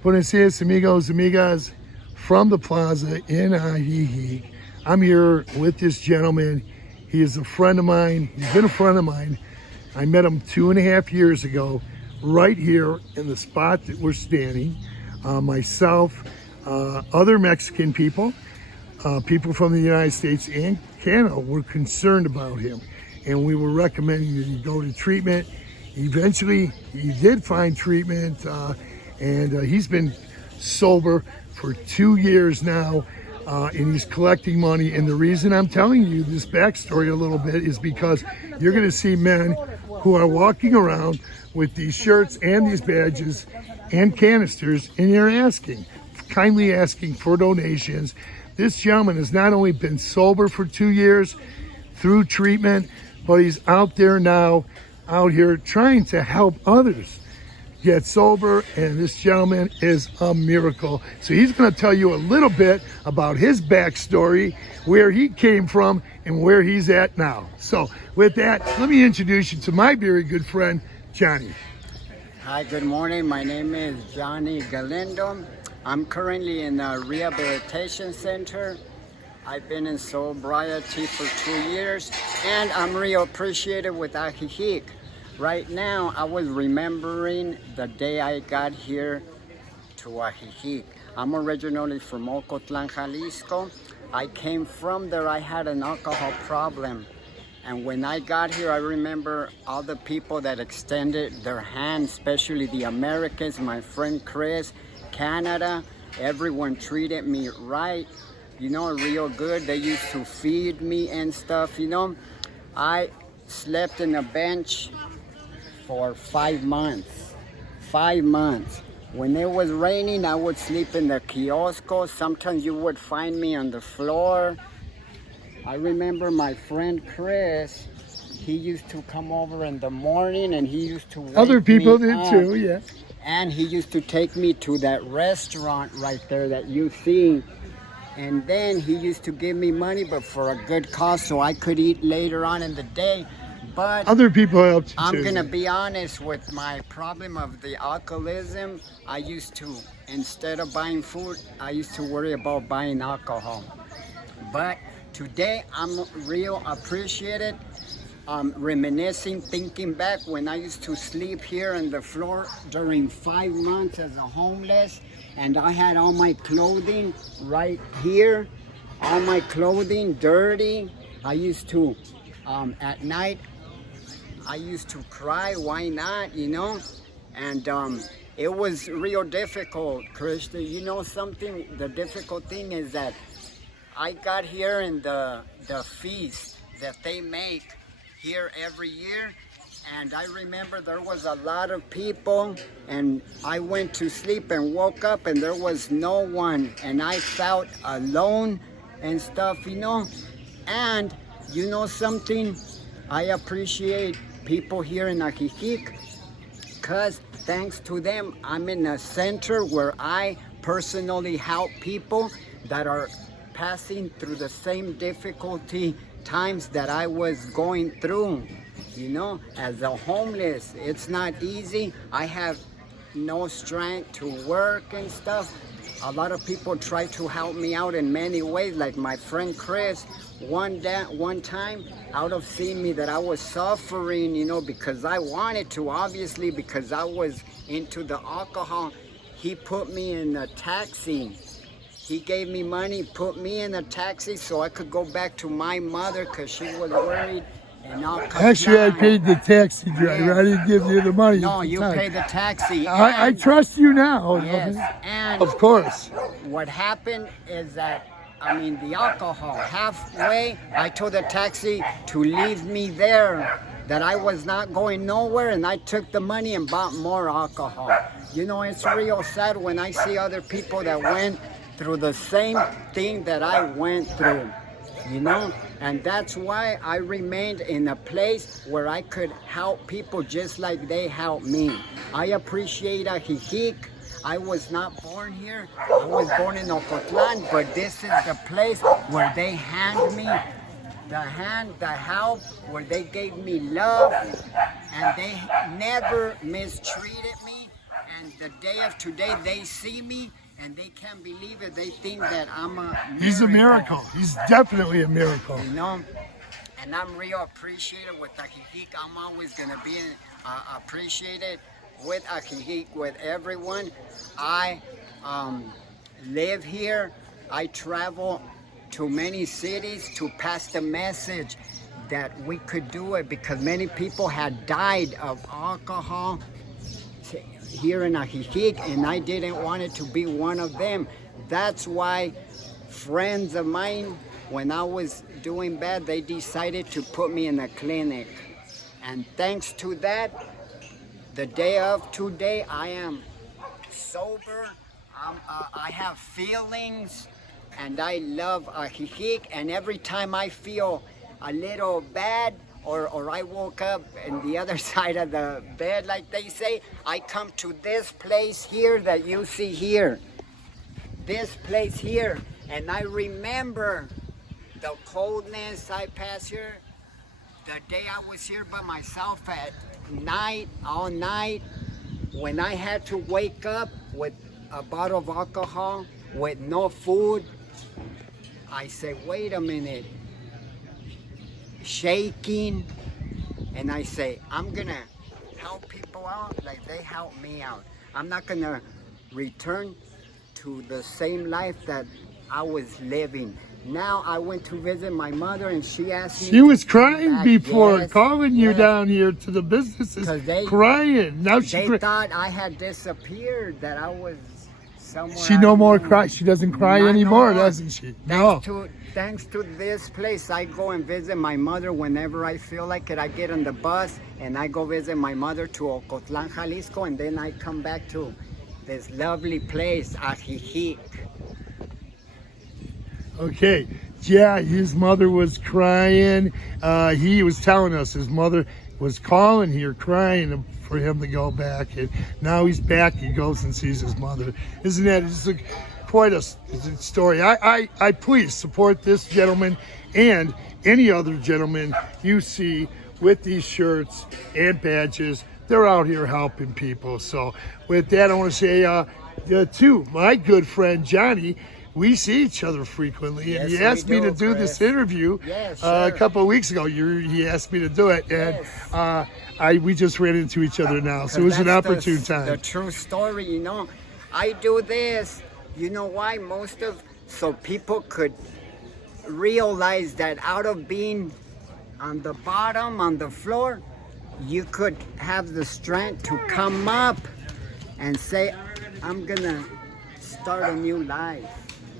Buenos dias, amigos, amigas, from the Plaza in Ajijic. I'm here with this gentleman. He is a friend of mine. He's been a friend of mine. I met him 2.5 years ago, right here in the spot that we're standing. Myself, other Mexican people, people from the United States and Canada were concerned about him. And we were recommending that he go to treatment. Eventually, he did find treatment, and he's been sober for 2 years now, and he's collecting money. And the reason I'm telling you this backstory a little bit is because you're going to see men who are walking around with these shirts and these badges and canisters, and they're kindly asking for donations. This gentleman has not only been sober for 2 years through treatment, but he's out there now, out here trying to help others get sober, and this gentleman is a miracle. So he's going to tell you a little bit about his backstory, where he came from and where he's at now. So with that, let me introduce you to my very good friend, Johnny. Hi, good morning. My name is Johnny Galindo. I'm currently in a rehabilitation center. I've been in sobriety for 2 years, and I'm real appreciative with Ajijic. Right now, I was remembering the day I got here to Ajijic. I'm originally from Ocotlan, Jalisco. I came from there. I had an alcohol problem. And when I got here, I remember all the people that extended their hand, especially the Americans, my friend Chris, Canada. Everyone treated me right, real good. They used to feed me and stuff, I slept in a bench for 5 months. 5 months. When it was raining, I would sleep in the kiosco. Sometimes you would find me on the floor. I remember my friend Chris, he used to come over in the morning and he used to wake Other people me did up. too, yeah. And he used to take me to that restaurant right there that you see. And then he used to give me money, but for a good cause, so I could eat later on in the day. But Other people helped you I'm too. gonna be honest with my problem of the alcoholism. I used to, instead of buying food, I used to worry about buying alcohol. But today I'm real appreciated. Reminiscing, thinking back when I used to sleep here on the floor during 5 months as a homeless, and I had all my clothing right here, all my clothing dirty. I used to, at night, I used to cry, why not, And it was real difficult, Krista. You know something, the difficult thing is that I got here in the feast that they make here every year, and I remember there was a lot of people, and I went to sleep and woke up and there was no one, and I felt alone and stuff, And something, I appreciate people here in Ajijic, because thanks to them, I'm in a center where I personally help people that are passing through the same difficulty times that I was going through. As a homeless, it's not easy. I have no strength to work and stuff. A lot of people try to help me out in many ways, like my friend Chris. One time, out of seeing me that I was suffering, because I wanted to, obviously, because I was into the alcohol, he put me in a taxi. He gave me money, put me in a taxi so I could go back to my mother because she was worried. And Actually, I paid the taxi driver. Yes. I didn't give you the money. No, you paid the taxi. I trust you now. Yes, and of course. What happened is that, the alcohol, halfway, I told the taxi to leave me there, that I was not going nowhere, and I took the money and bought more alcohol. It's real sad when I see other people that went through the same thing that I went through, and that's why I remained in a place where I could help people just like they helped me. I appreciate Ajijic. I was not born here. I was born in Ocotlan, but this is the place where they hand me the help, where they gave me love, and they never mistreated me. And the day of today, they see me and they can't believe it. They think that I'm a miracle. He's a miracle. He's definitely a miracle. You know, and I'm real appreciated with Ajijic. I'm always gonna be appreciated with Ajijic, with everyone. I live here. I travel to many cities to pass the message that we could do it, because many people had died of alcohol here in Ajijic, and I didn't want it to be one of them. That's why friends of mine, when I was doing bad, they decided to put me in a clinic. And thanks to that, the day of today, I am sober. I have feelings, and I love Ajijic. And every time I feel a little bad, or I woke up in the other side of the bed, like they say, I come to this place here that you see here. This place here. And I remember the coldness I passed here. The day I was here by myself at night, all night, when I had to wake up with a bottle of alcohol, with no food, I said, wait a minute. Shaking, and I say, I'm gonna help people out like they help me out. I'm not gonna return to the same life that I was living. Now I went to visit my mother, and she asked me. She was crying back. before, Yes, calling you yes. down here to the businesses, 'Cause they- crying. Now They thought I had disappeared, that I was somewhere. she I no don't more know. cry. She doesn't cry Not no anymore, more. doesn't she? No. Thanks to this place, I go and visit my mother whenever I feel like it. I get on the bus and I go visit my mother to Ocotlan, Jalisco, and then I come back to this lovely place, Ajijic. Okay. Yeah, his mother was crying. He was telling us his mother was calling here, crying for him to go back. And now he's back. He goes and sees his mother. Isn't that just quite a story? I please support this gentleman and any other gentleman you see with these shirts and badges. They're out here helping people. So with that, I want to say to my good friend Johnny, we see each other frequently, and Yes, he asked we me to do, do this Chris. interview Yes, a sure. couple of weeks ago. He asked me to do it, and Yes. we just ran into each other now, so it was an That's opportune the time. true story, you know. I do this, you know why? So people could realize that out of being on the bottom, on the floor, you could have the strength to come up and say, I'm gonna start a new life.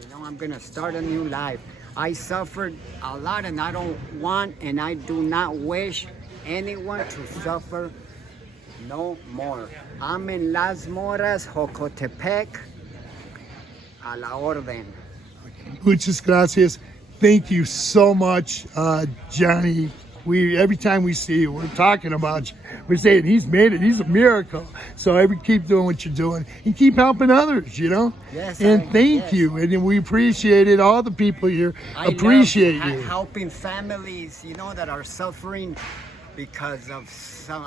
You know, I'm gonna start a new life. I suffered a lot, and I don't want, and I do not wish anyone to suffer no more. I'm in Las Moras, Jocotepec, a la orden. Muchas gracias. Thank you so much, Johnny. Every time we see you, we're talking about you. We're saying he's made it. He's a miracle. So keep doing what you're doing and keep helping others, you know? Yes, and thank yes. you. And we appreciate it. All the people here appreciate you. Helping families, you know, that are suffering because of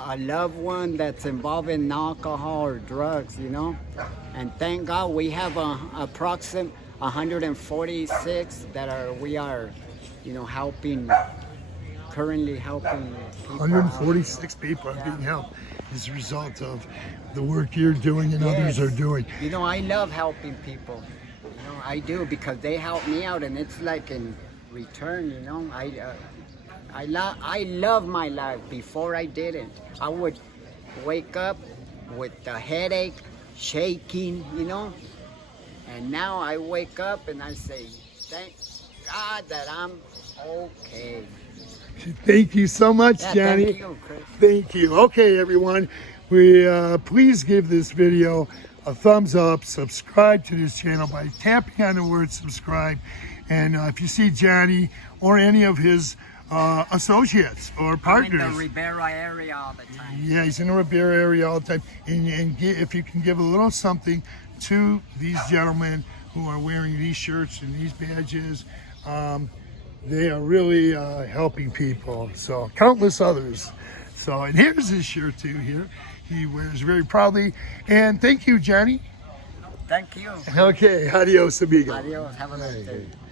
a loved one that's involved in alcohol or drugs, you know? And thank God we have approximately 146 that we are, you know, currently helping people 146 people are being helped as a result of the work you're doing and others are doing. You know, I love helping people. You know, I do, because they help me out, and it's like in return, you know. I love my life. Before I didn't. I would wake up with a headache, shaking, you know. And now I wake up and I say, thank God that I'm okay. Thank you so much, Johnny. Thank you, Chris. Thank you. Okay, everyone. Please give this video a thumbs up. Subscribe to this channel by tapping on the word subscribe. And if you see Johnny or any of his associates or partners. I'm in the Ribera area all the time. Yeah, he's in the Ribera area all the time. And if you can give a little something to these gentlemen who are wearing these shirts and these badges, they are really helping people. So countless others. So, and here's his shirt too here. he wears very proudly. And thank you, Johnny. Thank you. Okay, adios, amigo. Adios. Have a nice day.